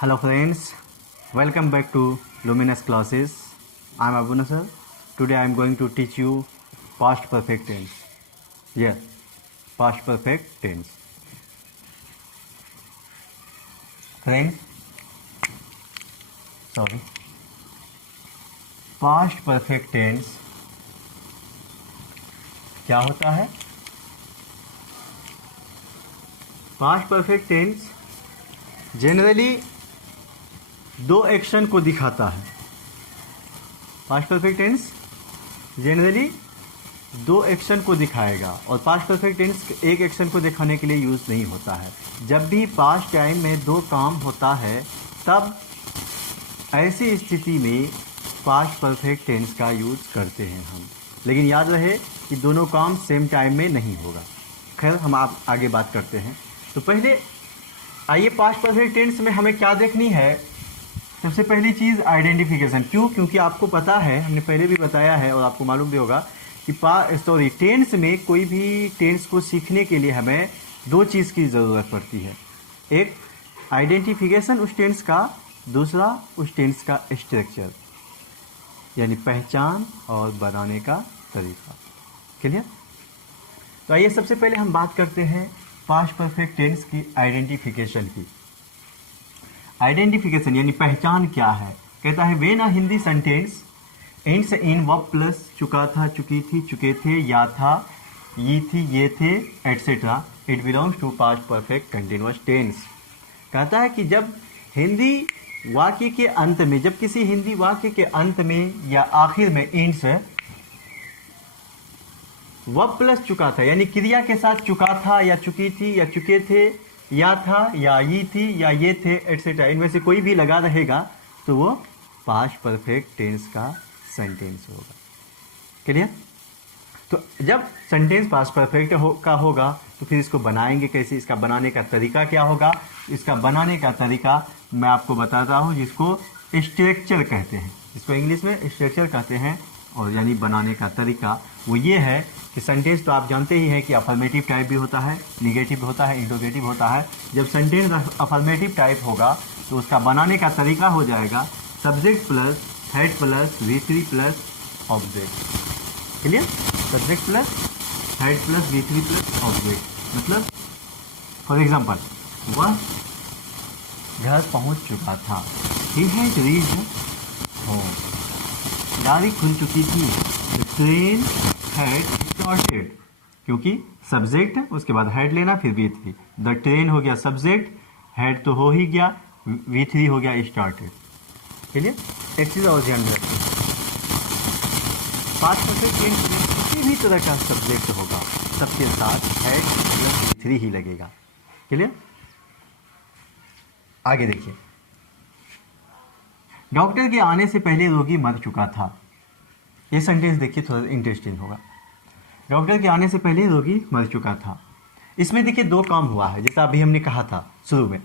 Hello friends, welcome back to Luminous classes. I am Abu Nasser. Today I am going to teach you past perfect tense. Yeah, past perfect tense. Friends, past perfect tense क्या होता है? Past perfect tense generally दो action को दिखाता है. Past perfect tense generally दो action को दिखाएगा और पास्ट परफेक्ट टेंस एक एक्शन को दिखाने के लिए यूज़ नहीं होता है. जब भी पास्ट टाइम में दो काम होता है तब ऐसी स्थिति में पास्ट परफेक्ट टेंस का यूज़ करते हैं हम. लेकिन याद रहे कि दोनों काम सेम टाइम में नहीं होगा. खैर हम आप आगे बात करते हैं. तो पहले आइए पास्ट परफेक्ट टेंस में हमें क्या देखनी है. सबसे पहली चीज़ आइडेंटिफिकेशन. क्यों? क्योंकि आपको पता है, हमने पहले भी बताया है और आपको मालूम भी होगा कि टेंस में कोई भी टेंस को सीखने के लिए हमें दो चीज़ की ज़रूरत पड़ती है. एक आइडेंटिफिकेशन उस टेंस का, दूसरा उस टेंस का स्ट्रक्चर यानी पहचान और बनाने का तरीका. क्लियर? तो आइए सबसे पहले हम बात करते हैं पास्ट परफेक्ट टेंस की आइडेंटिफिकेशन की. आइडेंटिफिकेशन यानी पहचान क्या है. कहता है when a Hindi sentence ends in verb plus चुका था, चुकी थी, चुके थे, या था, ये थी, ये थे, etcetera, it belongs to past perfect continuous tense. कहता है कि जब हिंदी वाक्य के अंत में, जब किसी हिंदी वाक्य के अंत में या आखिर में एंड्स वर्ब प्लस चुका था यानी क्रिया के साथ चुका था या चुकी थी या चुके थे, या था या ये थी या ये थे, एटसेट्रा, इनमें से कोई भी लगा रहेगा तो वो पास्ट परफेक्ट टेंस का सेंटेंस होगा. क्लियर? तो जब सेंटेंस पास्ट परफेक्ट का होगा तो फिर इसको बनाएंगे कैसे, इसका बनाने का तरीका क्या होगा. इसका बनाने का तरीका मैं आपको बताता हूँ, जिसको स्ट्रक्चर कहते हैं, जिसको इंग्लिश में स्ट्रक्चर कहते हैं. और यानी बनाने का तरीका वो ये है कि सेंटेंस तो आप जानते ही हैं कि अफर्मेटिव टाइप भी होता है, निगेटिव होता है, इंट्रोगेटिव होता है. जब सेंटेंस अफर्मेटिव टाइप होगा तो उसका बनाने का तरीका हो जाएगा subject plus head plus V3 plus object. Clear? Subject plus head plus V3 plus object. मतलब फॉर एग्जाम्पल वह घर पहुंच चुका था. He had reached home. गाड़ी खुल चुकी थी. The train had started. क्योंकि सब्जेक्ट है, उसके बाद हेड लेना, फिर V3. द ट्रेन हो गया सब्जेक्ट, हेड तो हो ही गया, V3 हो गया स्टार्टेड. चलिए एक चीज़ और ध्यान रखें, पास्ट परफेक्ट टेंस में किसी भी तरह का सब्जेक्ट होगा सबके साथ हेड प्लस V3 ही लगेगा. क्लियर? आगे देखिए. डॉक्टर के आने से पहले रोगी मर चुका था. ये सेंटेंस देखिए, थोड़ा इंटरेस्टिंग होगा. डॉक्टर के आने से पहले रोगी मर चुका था. इसमें देखिए दो काम हुआ है, जैसा अभी हमने कहा था शुरू में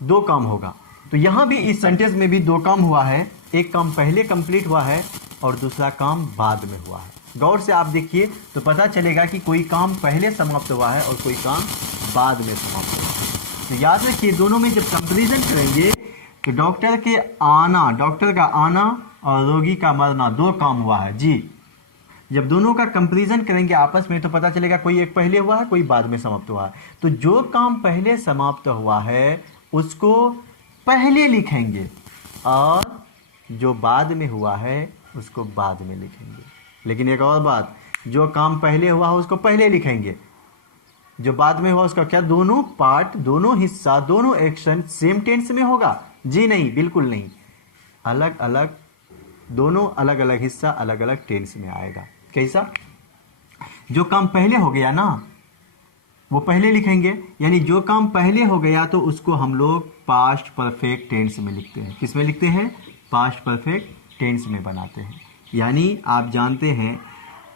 दो काम होगा. तो यहाँ भी इस सेंटेंस में भी दो काम हुआ है. एक काम पहले कंप्लीट हुआ है और दूसरा काम बाद में हुआ है. गौर से आप देखिए तो पता चलेगा कि कोई काम पहले समाप्त हुआ है और कोई काम बाद में समाप्त हुआ है. तो याद रखिए दोनों में जब कंपेरिजन करेंगे तो डॉक्टर का आना और रोगी का मरना दो काम हुआ है जी. जब दोनों का कंपैरिजन करेंगे आपस में तो पता चलेगा कोई एक पहले हुआ है, कोई बाद में समाप्त हुआ है. तो जो काम पहले समाप्त हुआ है उसको पहले लिखेंगे और जो बाद में हुआ है उसको बाद में लिखेंगे. लेकिन एक और बात, जो काम पहले हुआ है उसको पहले लिखेंगे, जो बाद में हुआ उसका क्या, दोनों पार्ट, दोनों हिस्सा, दोनों एक्शन सेम टेंस में होगा जी? नहीं, बिल्कुल नहीं. अलग अलग, दोनों अलग अलग हिस्सा अलग अलग टेंस में आएगा. कैसा? जो काम पहले हो गया ना वो पहले लिखेंगे, यानी जो काम पहले हो गया तो उसको हम लोग पास्ट परफेक्ट टेंस में लिखते हैं. किस में लिखते हैं? पास्ट परफेक्ट टेंस में बनाते हैं. यानी आप जानते हैं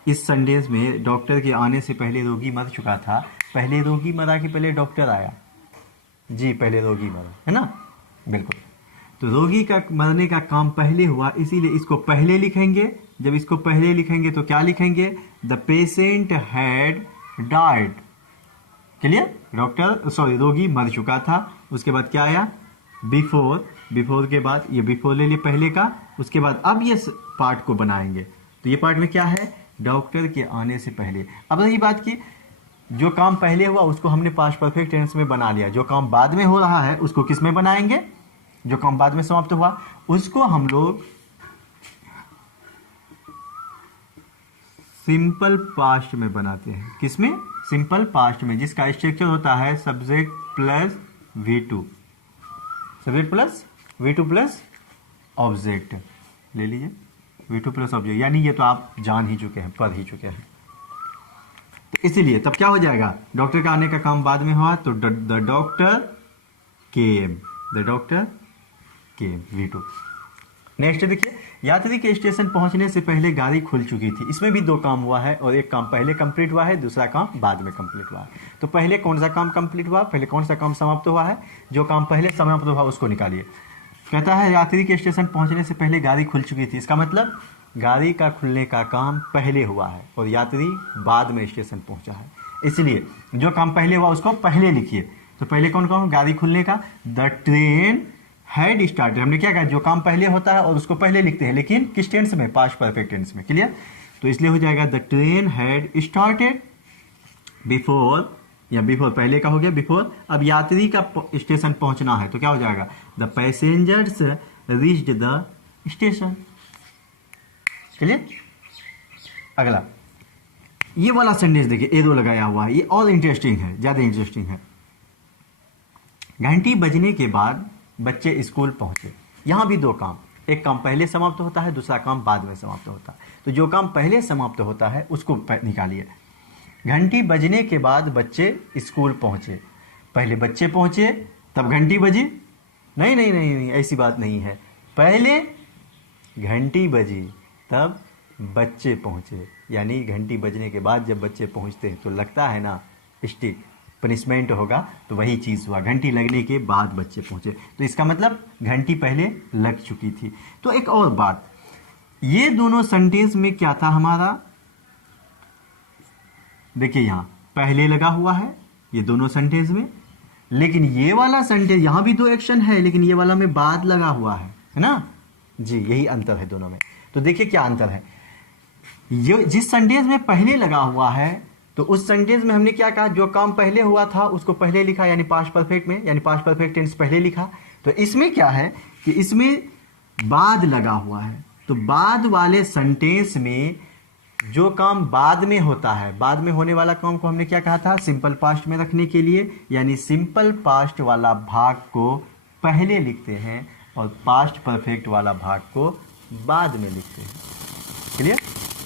इस सेंटेंस में डॉक्टर के आने से पहले रोगी मर चुका था. पहले रोगी मरा कि पहले डॉक्टर आया जी? पहले रोगी मरा, है ना? बिल्कुल. तो रोगी का मरने का काम पहले हुआ, इसीलिए इसको पहले लिखेंगे. जब इसको पहले लिखेंगे तो क्या लिखेंगे? The patient had died. Clear? रोगी मर चुका था. उसके बाद क्या आया? बिफोर के बाद ये बिफोर ले लिए पहले का, उसके बाद अब ये पार्ट को बनाएंगे। तो ये पार्ट में क्या है, डॉक्टर के आने से पहले। अब रही बात की जो काम पहले हुआ उसको हमने पास्ट परफेक्ट टेंस में बना लिया, जो काम बाद में हो रहा है उसको किस में बनाएंगे, जो काम बाद में समाप्त हुआ उसको हम लोग सिंपल पास्ट में बनाते हैं। किसमें, सिंपल पास्ट में, जिसका स्ट्रक्चर होता है subject plus V2, subject plus V2 plus object. ले लीजिए V2 प्लस ऑब्जेक्ट, यानी ये तो आप जान ही चुके हैं, पढ़ ही चुके हैं। तो इसीलिए तब क्या हो जाएगा, डॉक्टर का आने का काम बाद में हुआ तो the doctor came, the doctor came, V2। Next देखिए, यात्री के स्टेशन पहुंचने से पहले गाड़ी खुल चुकी थी। इसमें भी दो काम हुआ है और एक काम पहले कंप्लीट हुआ है, दूसरा काम बाद में कंप्लीट हुआ है। तो पहले कौन सा काम कंप्लीट हुआ, पहले कौन सा काम समाप्त हुआ है, जो काम पहले समाप्त हुआ उसको निकालिए। कहता है यात्री के स्टेशन पहुंचने से पहले गाड़ी खुल चुकी थी। इसका मतलब गाड़ी का खुलने का काम पहले हुआ है और यात्री बाद में स्टेशन पहुंचा है। इसलिए जो काम पहले हुआ उसको पहले लिखिए। तो पहले कौन काम, गाड़ी खुलने का, द ट्रेन हैड स्टार्टेड। हमने क्या कहा, जो काम पहले होता है और उसको पहले लिखते हैं, लेकिन किस टेंस में, पास्ट परफेक्ट टेंस में। क्लियर, तो इसलिए हो जाएगा the train had started before, या बिफोर पहले का हो गया बिफोर। अब यात्री का स्टेशन पहुंचना है तो क्या हो जाएगा, the passengers reached the station. चलिए अगला, ये वाला सेंटेंस देखिए, एरो लगाया हुआ है, ये और इंटरेस्टिंग है, ज्यादा इंटरेस्टिंग है। घंटी बजने के बाद बच्चे स्कूल पहुंचे। यहां भी दो काम, एक काम पहले समाप्त होता है, दूसरा काम बाद में समाप्त होता है। तो जो काम पहले समाप्त होता है उसको निकालिए। घंटी बजने के बाद बच्चे स्कूल पहुंचे। पहले बच्चे पहुंचे तब घंटी बजी, नहीं नहीं नहीं नहीं, ऐसी बात नहीं है। पहले घंटी बजी तब बच्चे पहुंचे, यानी घंटी बजने के बाद जब बच्चे पहुंचते हैं तो लगता है ना स्टिक, पनिशमेंट होगा, तो वही चीज़ हुआ, घंटी लगने के बाद बच्चे पहुंचे। तो इसका मतलब घंटी पहले लग चुकी थी। तो एक और बात, ये दोनों सेंटेंस में क्या था हमारा, देखिए यहां पहले लगा हुआ है ये दोनों सेंटेंस में, लेकिन ये वाला सेंटेंस यहां भी दो एक्शन है, लेकिन ये वाला में बाद लगा हुआ है ना जी, यही अंतर है दोनों में। तो देखिए क्या अंतर है, ये जिस सेंटेंस में पहले लगा हुआ है तो उस सेंटेंस में हमने क्या कहा, जो काम पहले हुआ था उसको पहले लिखा, यानी पास्ट परफेक्ट में, यानी पास्ट परफेक्ट टेंस पहले लिखा। तो इसमें क्या है कि इसमें बाद लगा हुआ है, तो बाद वाले सेंटेंस में जो काम बाद में होता है, बाद में होने वाला काम को हमने क्या कहा था, सिंपल पास्ट में रखने के लिए, यानी सिंपल पास्ट वाला भाग को पहले लिखते हैं और पास्ट परफेक्ट वाला भाग को बाद में लिखते हैं। क्लियर,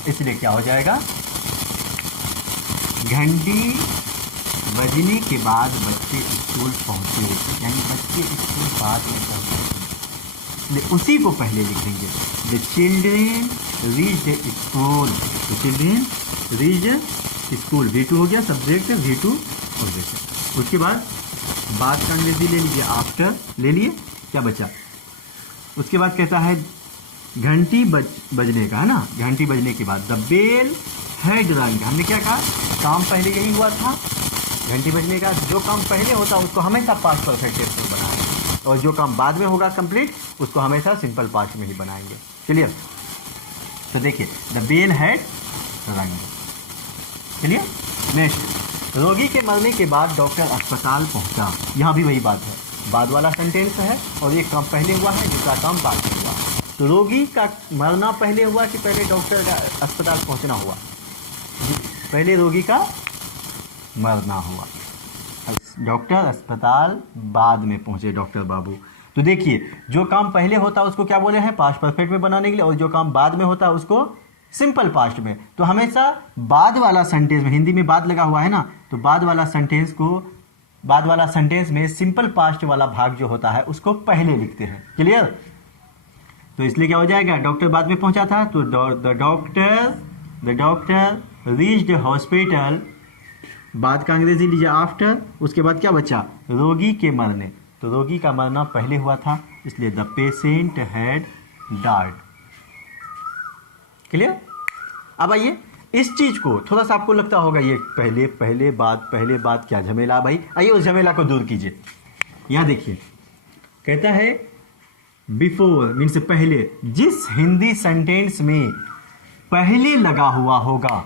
इसलिए क्या हो जाएगा, घंटी बजने के बाद बच्चे स्कूल पहुंचे, यानी बच्चे स्कूल बाद में पहुंचे, उसी को पहले लिखेंगे। The children reached school, the children reached school, V2 हो गया सब्जेक्ट, V2 ऑब्जेक्ट। उसके बाद का अंग्रेजी ले लीजिए, आफ्टर ले लिए, क्या बचा, उसके बाद कहता है घंटी बजने का, है ना, घंटी बजने के बाद द बेल हैड रंग। हमने क्या कहा, काम पहले यही हुआ था, घंटी बजने का, जो काम पहले होता है उसको हमेशा पास्ट परफेक्ट टेंस में बनाएंगे और जो काम बाद में होगा कंप्लीट उसको हमेशा सिंपल पास्ट में ही बनाएंगे। क्लियर, तो देखिए द बेल हैड रंग। चलिए नेक्स्ट, रोगी के मरने के बाद डॉक्टर अस्पताल पहुंचा। यहाँ भी वही बात है, बाद वाला सेंटेंस है और एक काम पहले हुआ है, दूसरा काम बाद में हुआ। तो रोगी का मरना पहले हुआ कि पहले डॉक्टर का अस्पताल पहुंचना हुआ, पहले रोगी का मरना हुआ, डॉक्टर अस्पताल बाद में पहुंचे, डॉक्टर बाबू। तो देखिए जो काम पहले होता है उसको क्या बोले हैं, पास्ट परफेक्ट में बनाने के लिए, और जो काम बाद में होता है उसको सिंपल पास्ट में। तो हमेशा बाद वाला सेंटेंस में, हिंदी में बाद लगा हुआ है ना, तो बाद वाला सेंटेंस को, बाद वाला सेंटेंस में सिंपल पास्ट वाला भाग जो होता है उसको पहले लिखते हैं। क्लियर, तो इसलिए क्या हो जाएगा, डॉक्टर बाद में पहुंचा था तो द डॉक्टर रीच्ड हॉस्पिटल, बाद का अंग्रेजी लीजिए आफ्टर। उसके बाद क्या बचा, रोगी के मरने, तो रोगी का मरना पहले हुआ था इसलिए the patient had died. Clear, अब आइए इस चीज को, थोड़ा सा आपको लगता होगा ये पहले बात क्या झमेला भाई, आइए उस झमेला को दूर कीजिए। यहां देखिए कहता है बिफोर मीन्स पहले, जिस हिंदी सेंटेंस में पहले लगा हुआ होगा,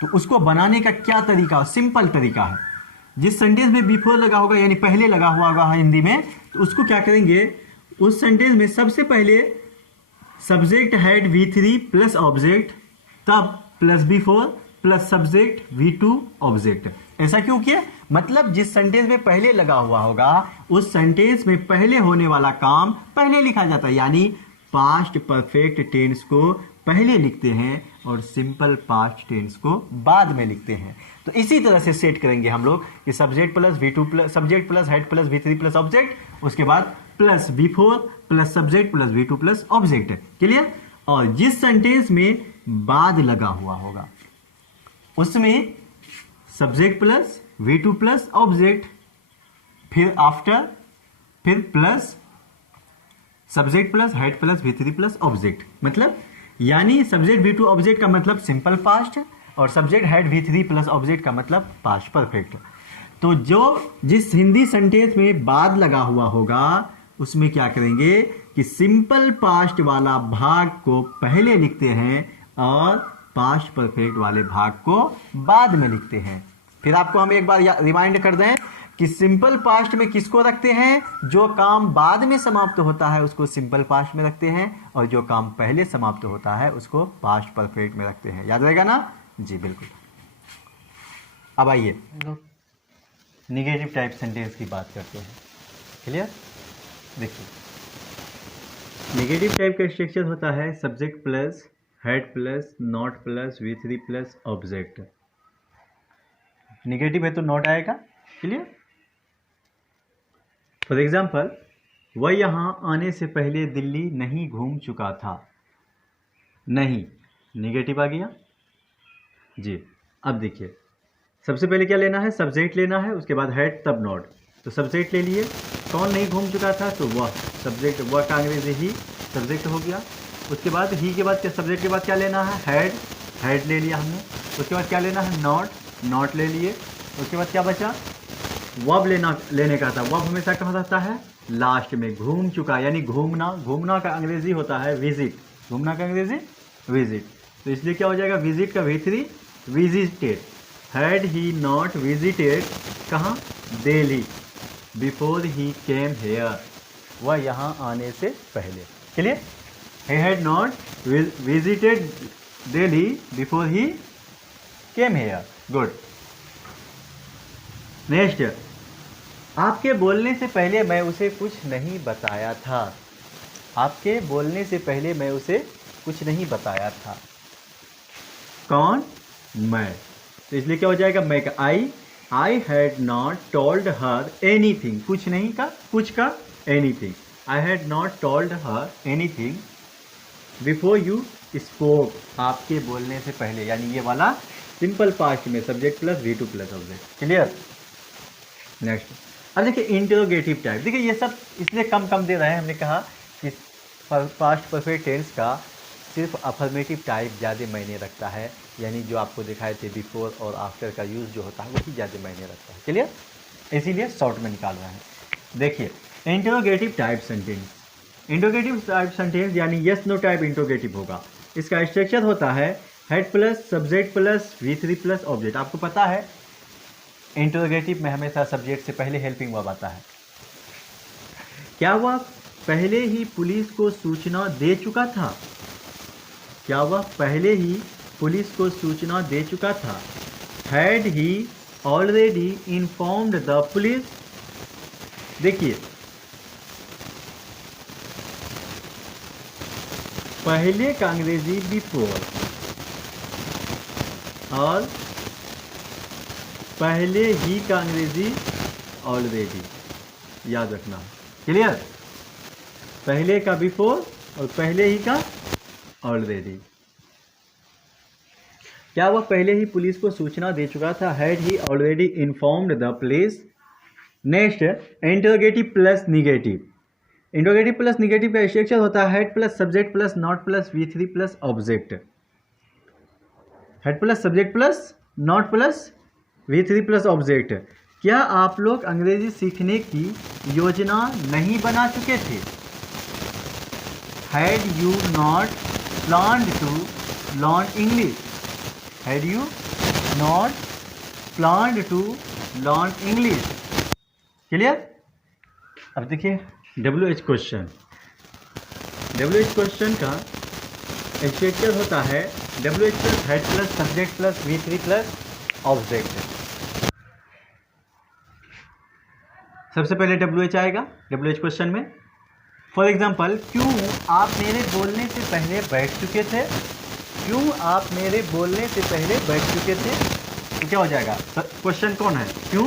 तो उसको बनाने का क्या तरीका, सिंपल तरीका है। जिस सेंटेंस में बिफोर लगा होगा यानी पहले लगा हुआ होगा हिंदी में, तो उसको क्या करेंगे, उस सेंटेंस में सबसे पहले subject had V3 plus object, तब plus before plus subject V2 object. ऐसा क्यों किया, मतलब जिस सेंटेंस में पहले लगा हुआ होगा उस सेंटेंस में पहले होने वाला काम पहले लिखा जाता है, यानी पास्ट परफेक्ट टेंस को पहले लिखते हैं और सिंपल पास्ट टेंस को बाद में लिखते हैं। तो इसी तरह से सेट करेंगे हम लोग कि subject plus V2 plus subject plus head plus V3 plus object, उसके बाद plus V4 plus subject plus V2 plus object. Clear. और जिस सेंटेंस में बाद लगा हुआ होगा उसमें subject plus V2 plus object, फिर आफ्टर, फिर plus subject plus head plus V3 plus object. मतलब यानी सब्जेक्ट V2 ऑब्जेक्ट का मतलब सिंपल पास्ट और subject had V3 plus object का मतलब पास्ट परफेक्ट। तो जो जिस हिंदी सेंटेंस में बाद लगा हुआ होगा उसमें क्या करेंगे कि सिंपल पास्ट वाला भाग को पहले लिखते हैं और पास्ट परफेक्ट वाले भाग को बाद में लिखते हैं। फिर आपको हम एक बार रिमाइंड कर दें कि सिंपल पास्ट में किसको रखते हैं, जो काम बाद में समाप्त होता है उसको सिंपल पास्ट में रखते हैं, और जो काम पहले समाप्त होता है उसको पास्ट परफेक्ट में रखते हैं। याद रहेगा ना जी, बिल्कुल। अब आइए निगेटिव टाइप सेंटेंस की बात करते हैं। क्लियर। देखिए नेगेटिव टाइप का स्ट्रक्चर होता है subject plus head plus not plus V3 plus object. Negative है तो नॉट आएगा। क्लियर। फॉर एग्जाम्पल, वह यहाँ आने से पहले दिल्ली नहीं घूम चुका था। नहीं निगेटिव आ गया जी। अब देखिए सबसे पहले क्या लेना है, सब्जेक्ट लेना है, उसके बाद हेड तब नॉट। तो सब्जेक्ट ले लिए, कौन नहीं घूम चुका था, तो वह सब्जेक्ट, वह का अंग्रेजी ही सब्जेक्ट हो गया। उसके बाद ही के बाद क्या, सब्जेक्ट के बाद क्या लेना है, हेड, हेड ले लिया हमने। उसके बाद क्या लेना है, नॉट, नॉट ले लिए। उसके बाद क्या बचा, वर्ब लेने का था। वर्ब हमेशा कहाँ रहता है, लास्ट में। घूम चुका यानी घूमना, घूमना का अंग्रेजी होता है विजिट, घूमना का अंग्रेजी विजिट। तो इसलिए क्या हो जाएगा, विजिट का V3 visited. Had he not visited कहाँ, Delhi, before he came here, वह यहाँ आने से पहले। Clear. he had not visited Delhi before he came here. Good. Next, आपके बोलने से पहले मैं उसे कुछ नहीं बताया था। आपके बोलने से पहले मैं उसे कुछ नहीं बताया था। कौन, मैं। तो इसलिए क्या हो जाएगा, मैं का I had not told her anything, कुछ नहीं का, कुछ का anything. I had not told her anything before you spoke, आपके बोलने से पहले, यानी ये वाला सिंपल पास्ट में subject plus V2 plus object. Clear. Next, अब देखिए इंटरोगेटिव टाइप। देखिए ये सब इसलिए कम कम दे रहे हैं, हमने कहा कि पास्ट परफेक्ट टेंस का सिर्फ अफर्मेटिव टाइप ज़्यादा मायने रखता है, यानी जो आपको दिखाए थे बिफोर और आफ्टर का यूज़ जो होता है वही ज़्यादा मायने रखता है। क्लियर। इसीलिए शॉर्ट में निकाल रहे हैं। देखिए interrogative type sentence, interrogative type sentence यानी यस नो टाइप इंटरोगेटिव होगा। इसका स्ट्रक्चर होता है head plus subject plus V3 plus object. आपको पता है इंटरोगेटिव में हमेशा सब्जेक्ट से पहले हेल्पिंग वर्ब आता है। क्या वह पहले ही पुलिस को सूचना दे चुका था, क्या वह पहले ही पुलिस को सूचना दे चुका था। Had he already informed the police. देखिए पहले का अंग्रेजी बिफोर और पहले ही का अंग्रेजी ऑलरेडी, याद रखना। क्लियर। पहले का बिफोर और पहले ही का ऑलरेडी। क्या वह पहले ही पुलिस को सूचना दे चुका था, had he already informed the police. Next interrogative plus negative. Interrogative plus negative का स्ट्रक्चर होता है head plus subject plus not plus V3 plus object. Head plus subject plus not plus V3 plus object. क्या आप लोग अंग्रेजी सीखने की योजना नहीं बना चुके थे? Had you not planned to learn English? Had you not planned to learn English? Clear? अब देखिए WH क्वेश्चन। WH क्वेश्चन का स्ट्रक्चर होता है WH plus head plus subject plus V3 plus object. सबसे पहले WH आएगा WH क्वेश्चन में। For example, क्यों आप मेरे बोलने से पहले बैठ चुके थे? क्यों आप मेरे बोलने से पहले बैठ चुके थे? तो क्या हो जाएगा? क्वेश्चन कौन है? क्यों,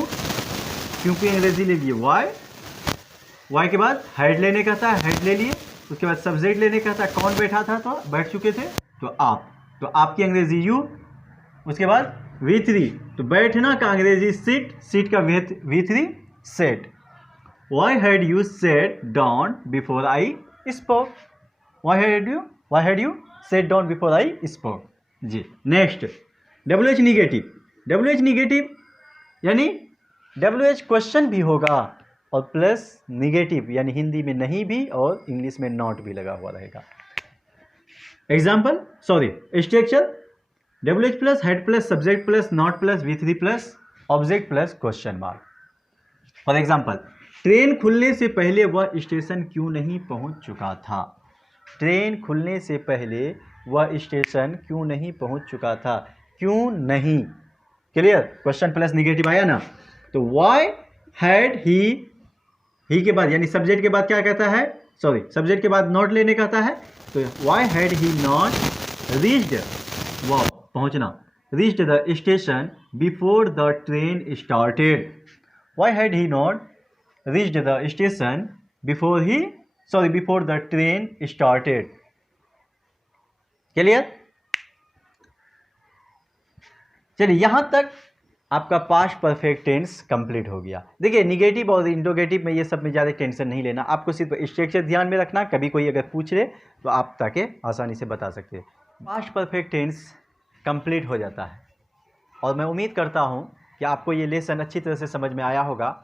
क्योंकि अंग्रेजी ले लिए वाई, वाई के बाद हेड लेने का था, हेड ले लिए। उसके बाद सब्जेक्ट लेने का था, कौन बैठा था? तो बैठ चुके थे, तो आप, तो आपकी अंग्रेजी यू। उसके बाद V3, तो बैठना का अंग्रेजी सिट, सीट का V3 set. Why had you sat down before I spoke? Why had you sat down before I spoke? जी, next WH negative. WH negative यानी WH क्वेश्चन भी होगा और प्लस निगेटिव यानी हिंदी में नहीं भी और इंग्लिश में नॉट भी लगा हुआ रहेगा। Example, structure WH plus head plus subject plus not plus V3 plus object plus question mark. For example, train खुलने से पहले वह स्टेशन क्यों नहीं पहुंच चुका था? ट्रेन खुलने से पहले वह स्टेशन क्यों नहीं पहुंच चुका था? क्यों नहीं? क्लियर? क्वेश्चन प्लस निगेटिव आया ना। तो वाई हैड ही के बाद यानी सब्जेक्ट के बाद क्या कहता है? सब्जेक्ट के बाद नॉट लेने कहता है। तो why had he not reached, वाह पहुंचना, reached the station before the train started. Why had he not reached the station before the train started? Clear? चलिए यहां तक आपका पास्ट परफेक्ट टेंस कंप्लीट हो गया। देखिए निगेटिव और इंट्रोगेटिव में ये सब में ज़्यादा टेंशन नहीं लेना, आपको सिर्फ स्ट्रक्चर ध्यान में रखना। कभी कोई अगर पूछ ले तो आप ताकि आसानी से बता सकते हैं। पास्ट परफेक्ट टेंस कंप्लीट हो जाता है और मैं उम्मीद करता हूं कि आपको ये लेसन अच्छी तरह से समझ में आया होगा।